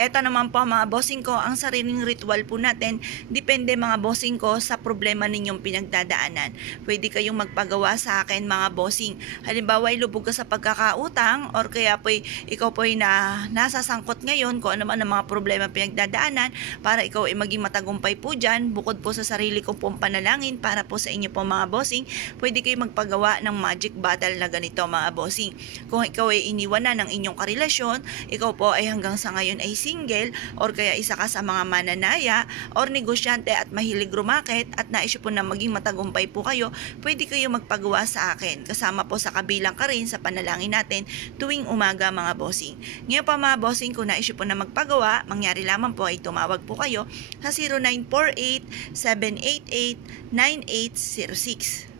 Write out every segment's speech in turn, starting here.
Eto naman po mga bossing ko, ang sariling ritual po natin, depende mga bossing ko sa problema ninyong pinagdadaanan. Pwede kayong magpagawa sa akin mga bossing. Halimbawa ay lubog ka sa pagkakautang or kaya po ikaw po ay nasasangkot ngayon kung ano man ang mga problema pinagdadaanan para ikaw ay maging matagumpay po dyan. Bukod po sa sarili ko pong panalangin para po sa inyo po mga bossing, pwede kayong magpagawa ng magic bottle na ganito mga bossing. Kung ikaw ay iniwan na ng inyong karelasyon, ikaw po ay hanggang sa ngayon ay single or kaya isa ka sa mga mananaya or negosyante at mahilig rumakit at nais po na maging matagumpay po kayo, pwede kayo magpagawa sa akin. Kasama po sa kabilang ka rin sa panalangin natin tuwing umaga mga bossing. Ngayon pa mga bossing, kung nais po na magpagawa, mangyari lamang po ay tumawag po kayo sa 0948-788-9806.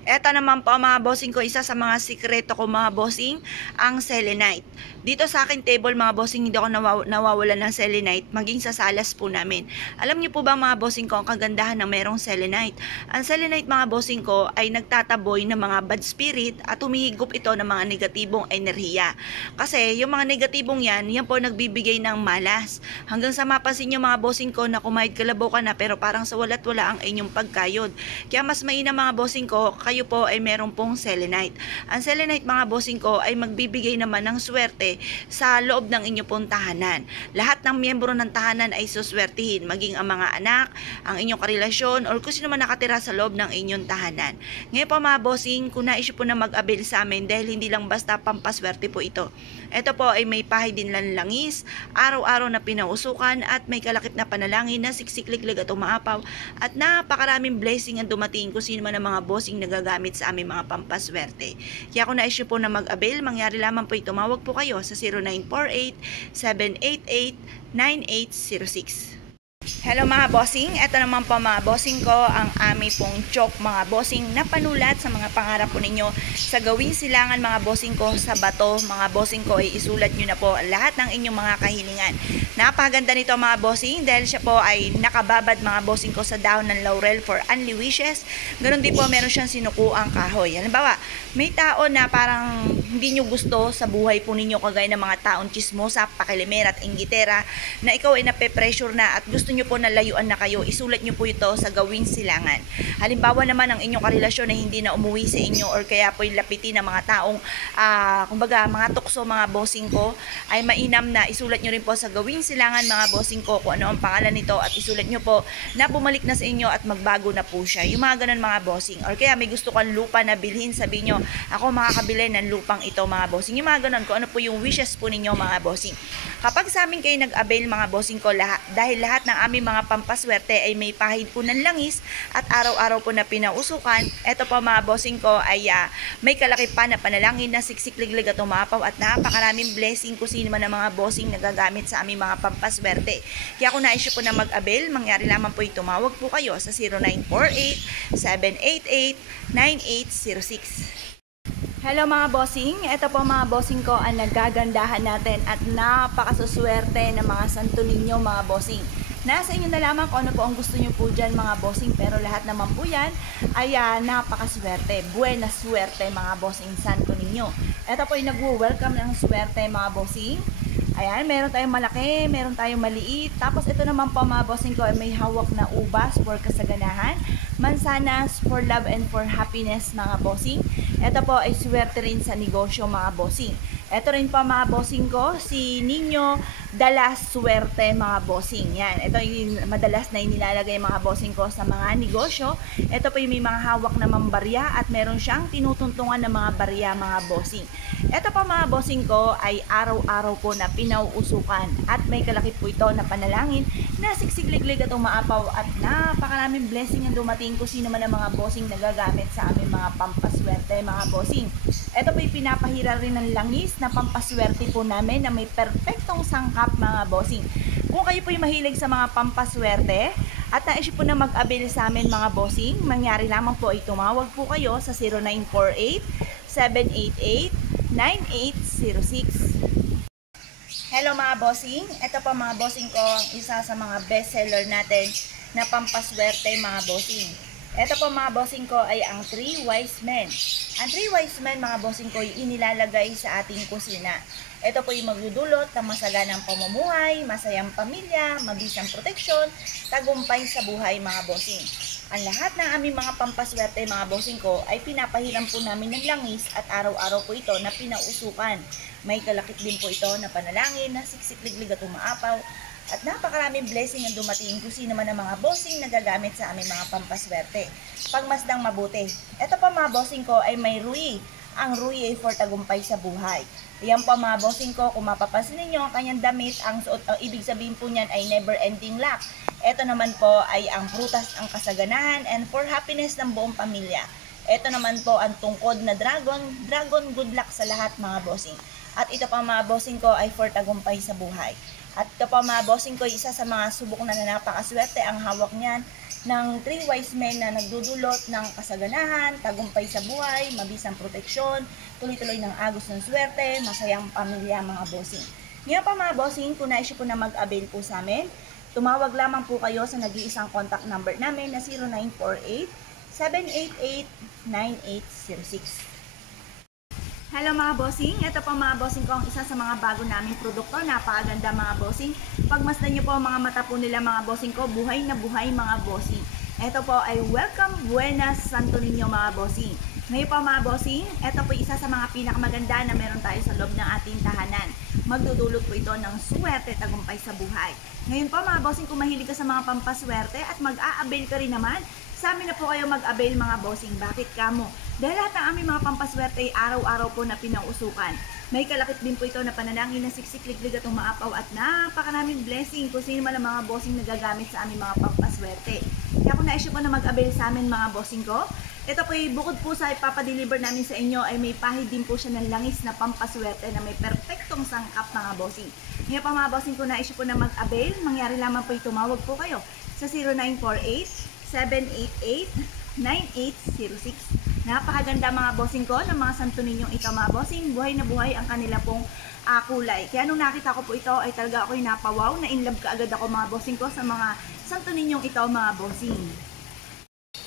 Eto naman po mga bossing ko, isa sa mga sikreto ko mga bossing, ang selenite. Dito sa akin table mga bossing, hindi ako nawawala ng selenite, maging sa salas po namin. Alam niyo po ba mga bossing ko, ang kagandahan ng merong selenite? Ang selenite mga bossing ko ay nagtataboy ng mga bad spirit at humihigop ito ng mga negatibong enerhiya. Kasi yung mga negatibong yan po nagbibigay ng malas. Hanggang sa mapansin niyo mga bossing ko na kumahid kalabaw ka na pero parang sa walat wala ang inyong pagkayod. Kaya mas mainam mga bossing ko, kayo po ay meron pong selenite. Ang selenite mga bossing ko ay magbibigay naman ng swerte sa loob ng inyong pong tahanan. Lahat ng miyembro ng tahanan ay suswertihin, maging ang mga anak, ang inyong karelasyon, or kung sino man nakatira sa loob ng inyong tahanan. Ngayon po mga bossing, kung nais po na mag-avail sa amin dahil hindi lang basta pampaswerte po ito. Ito po ay may pahay din lang langis, araw-araw na pinausukan at may kalakip na panalangin na siksikliglig at umaapaw at napakaraming blessing ang dumating kung sino man ang mga bossing nagagamit sa aming mga pampaswerte. Kaya kung nais po na mag-avail, mangyari lamang po tumawag po kayo sa 0948-788-9806. Hello mga bossing, ito naman po mga bossing ko ang aming pong choke mga bossing na panulat sa mga pangarap po ninyo sa gawing silangan mga bossing ko sa bato. Mga bossing ko ay isulat nyo na po lahat ng inyong mga kahilingan. Napakaganda nito mga bossing dahil siya po ay nakababad mga bossing ko sa dahon ng laurel for only wishes. Ganon din po meron siyang sinukuang kahoy. Halimbawa, may tao na parang hindi nyo gusto sa buhay po ninyo kagaya ng mga taong chismosa, pakilimera at inggitera na ikaw ay nape-pressure na at gusto nyo po na layuan na kayo, isulat nyo po ito sa gawing silangan. Halimbawa naman ang inyong karelasyon na hindi na umuwi sa inyo or kaya po yung lapitin ng mga taong kumbaga mga tukso mga bossing ko, ay mainam na isulat nyo rin po sa gawing silangan mga bossing ko kung ano ang pangalan nito at isulat nyo po na bumalik na sa inyo at magbago na po siya. Yung mga ganun mga bossing. Or kaya may gusto kang lupa na bilhin, sabihin nyo, ako makakabili ng lupang ito mga bossing. Yung mga ganun, kung ano po yung wishes po ninyo mga bossing. Kapag sa amin kayo nag-avail mga bossing ko, dahil lahat ng aming mga pampaswerte ay may pahid po ng langis at araw-araw po na pinausukan, eto po mga bossing ko ay may kalakip pa na panalangin na siksikliglig at umapaw at napakaraming blessing kung sino man ang mga bossing nagagamit sa aming mga pampaswerte. Kaya kung nais po na mag-avail, mangyari lamang po tumawag po kayo sa 0948-788-9806. Hello mga bossing, ito po mga bossing ko ang nagagandahan natin at napakasuswerte ng mga santo ninyo mga bossing. Nasa inyo na lamang kung ano po ang gusto nyo po dyan mga bossing, pero lahat naman po yan ay napakaswerte, buena swerte mga bossing santo ninyo. Ito po yung nagwo-welcome ng swerte mga bossing. Ayan, meron tayong malaki, meron tayong maliit. Tapos ito naman po mga bossing ko ay may hawak na ubas for kasaganahan, mansanas for love and for happiness mga bossing. Ito po ay swerte rin sa negosyo mga bossing. Ito rin po mga bossing ko, si Nino Dalas Swerte mga bossing. Yan, ito yung madalas na inilalagay mga bossing ko sa mga negosyo. Ito po yung may mga hawak na mambarya at meron siyang tinutuntungan ng mga barya mga bossing. Ito po mga bossing ko ay araw-araw po na pinauusukan at may kalakip po ito na panalangin na siksikliglig at umaapaw at napakaraming blessing ang dumating kung sino man ang mga bossing nagagamit sa aming mga pampaswerte mga bossing. Ito po yung pinapahira rin ng langis na pampaswerte po namin na may perfectong sangkap mga bossing. Kung kayo po yung mahilig sa mga pampaswerte at nais po na mag-avail sa amin mga bossing, mangyari lamang po ay tumawag po kayo sa 0948-788-9806. Hello mga bossing, ito po mga bossing ko ang isa sa mga bestseller natin na pampaswerte mga bossing. Ito po mga bossing ko ay ang 3 Wise Men. Ang 3 Wise Men mga bossing ko ay inilalagay sa ating kusina. Ito po yung magdudulot ng masaganang pamumuhay, masayang pamilya, mabisang proteksyon, tagumpay sa buhay mga bossing. Ang lahat ng aming mga pampaswerte mga bossing ko ay pinapahiram po namin ng langis at araw-araw po ito na pinausukan. May kalakip din po ito na panalangin na siksik-liglig at umaapaw. At napakaraming blessing ang dumating kung sino man ang mga bossing na gagamit sa aming mga pampaswerte. Pagmasdang mabuti. Ito pa mga bossing ko ay may rui. Ang rui ay for tagumpay sa buhay. Ayan po mga bossing ko, kung mapapansin ninyo ang kanyang damit, ang suot, ang ibig sabihin po niyan ay never ending luck. Ito naman po ay ang prutas, ang kasaganahan and for happiness ng buong pamilya. Ito naman po ang tungkod na dragon good luck sa lahat mga bossing. At ito pa mga bossing ko ay for tagumpay sa buhay. At ito pa mga bossing ko, isa sa mga subok na napakaswerte, ang hawak niyan ng 3 wise men na nagdudulot ng kasaganahan, tagumpay sa buhay, mabisang proteksyon, tuloy-tuloy ng agos ng swerte, masayang pamilya mga bossing. Ngayon pa mga bossing, kung naisip po na mag-avail po sa amin, tumawag lamang po kayo sa nag-iisang contact number namin na 0948-788-9806. Hello mga bossing, ito po mga bossing ko ang isa sa mga bago naming produkto, napakaganda mga bossing. Pagmasdan nyo po ang mga mata po nila mga bossing ko, buhay na buhay mga bossing. Ito po ay Welcome Buenas Santo Niño mga bossing. Ngayon po mga bossing, ito po isa sa mga pinakamaganda na meron tayo sa loob ng ating tahanan. Magdudulot po ito ng swerte, tagumpay sa buhay. Ngayon po mga bossing, kung mahilig ka sa mga pampaswerte at mag-a-avail ka rin naman, sa amin na po kayo mag-avail mga bossing. Bakit kamo? Dahil lahat ng aming mga pampaswerte ay araw-araw po na pinausukan. May kalakip din po ito na panalangin na siksik-liglig at umaapaw at napakaraming blessing kung sino man ang mga bossing na gagamit sa aming mga pampaswerte. Kaya kung naisip po na mag-avail sa amin mga bossing ko, ito po ay bukod po sa ipapadeliver namin sa inyo ay may pahid din po siya ng langis na pampaswerte na may perpektong sangkap mga bossing. Ngayon pa mga bossing ko, naisip po na mag-avail, mangyari lamang po tumawag po kayo sa 0948-788-9806. Napakaganda mga bossing ko ng mga Santo Ninyong ito mga bossing. Buhay na buhay ang kanila pong kulay. Kaya nung nakita ko po ito ay talaga ako'y napawaw. Na-inlove ka agad ako mga bossing ko sa mga Santo Ninyong ito mga bossing.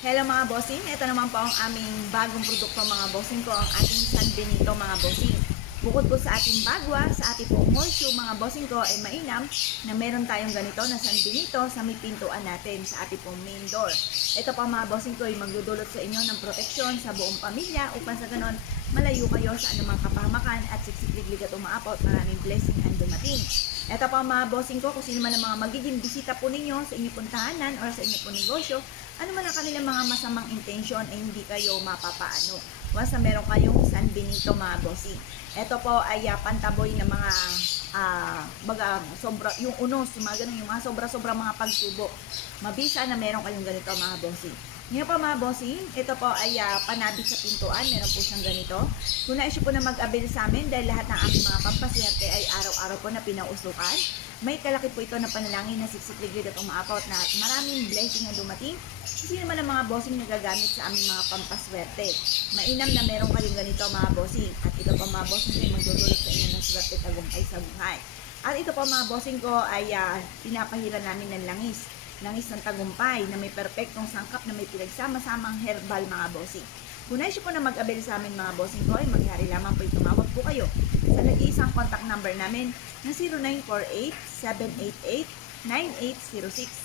Hello mga bossing. Ito naman po ang aming bagong produkto mga bossing ko. Ang ating San Benito mga bossing. Bukod po sa ating bagwa, sa ating pong horseshoe mga bossing ko ay mainam na meron tayong ganito na San Benito sa may pintuan natin sa ating pong main door. Ito pa mga bossing ko ay magdudulot sa inyo ng proteksyon sa buong pamilya upang sa ganon malayo kayo sa anumang kapahamakan at siksik-liglig at umaapaw at maraming blessing ang dumating. Ito pa mga bossing ko, kung sino man ang mga magiging bisita po ninyo sa inyong puntahanan o sa inyong pong negosyo, ano man ang kanilang mga masamang intensyon ay hindi kayo mapapaano. Basta meron kayong San Benito mga bossing. Ito po ay pantaboy na mga sobra, yung unos, mga ganun, yung mga sobra-sobra mga pagsubok. Mabisa na meron kayong ganito mga bossing. Ngayon po mga bossing, ito po ay panabit sa pintuan. Meron po siyang ganito. Kung naisip po na mag-avail sa amin dahil lahat ng aming mga pampaswerte ay araw-araw po na pinausukan, may kalaki po ito na panalangin na siksik-liglig at umaapaw at na maraming blessing na dumating. Sino man ang mga bossing na gagamit sa aming mga pampaswerte. Mainam na meron kayong ganito mga bossing. At ito po mga bossing ay magdudulot sa inyo ng swerte tagumpay sa buhay. At ito po mga bossing ko ay pinapahira namin ng langis. Langis ng tagumpay na may perpektong sangkap na may pinagsama-samang herbal mga bossing. Kung naisip po na mag-avail sa amin mga bossing ko, ay mangyari lamang po tumawag po kayo sa nag-iisang contact number namin na 0948-788-9806.